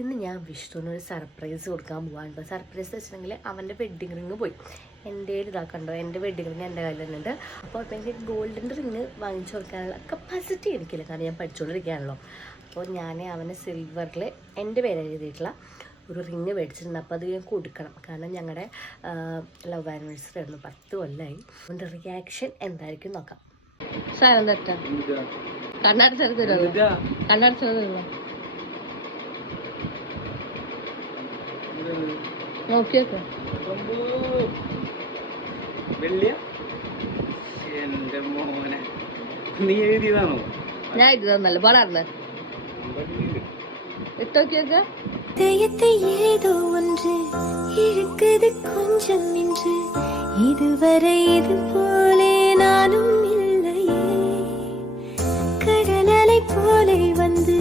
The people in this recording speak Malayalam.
ഇന്ന് ഞാൻ വിഷ്ണുവിനൊരു സർപ്രൈസ് കൊടുക്കാൻ പോകാനുണ്ട്. സർപ്രൈസ് വെച്ചിട്ടുണ്ടെങ്കിൽ അവൻ്റെ വെഡ്ഡിങ് റിങ് പോയി. എൻ്റെ ഇതാക്കണ്ടോ, എൻ്റെ വെഡ്ഡിങ് റിങ് എൻ്റെ കയ്യിൽ തന്നെയുണ്ട്. അപ്പോൾ എനിക്ക് ഗോൾഡൻ റിങ് വാങ്ങിച്ചു കൊടുക്കാനുള്ള കപ്പാസിറ്റി എനിക്കില്ല, കാരണം ഞാൻ പഠിച്ചുകൊണ്ടിരിക്കുകയാണല്ലോ. അപ്പോൾ ഞാൻ അവന് സിൽവറിൽ എൻ്റെ പേര് എഴുതിയിട്ടുള്ള ഒരു റിങ് മേടിച്ചിട്ടുണ്ട്. അപ്പോൾ അത് ഞാൻ കൊടുക്കണം, കാരണം ഞങ്ങളുടെ ലവ് ആനിവേഴ്സറി ആയിരുന്നു, 10 കൊല്ലമായി. അവൻ്റെ റിയാക്ഷൻ എന്തായിരിക്കും നോക്കാം. സാധനം തെറ്റാ കണ്ണടച്ചെടുത്ത് കണ്ണടച്ചെടുത്ത് നോക്കിയൊക്കെ ഞാൻ എഴുതിയതൊന്നല്ല, വളർന്ന് ഇട്ടോക്കിയൊക്കെ ஏதோ ஒன்று இருக்குது கொஞ்சம் என்று இதுவரை இது போலே நானும் இல்லையே கடலலை போலே வந்து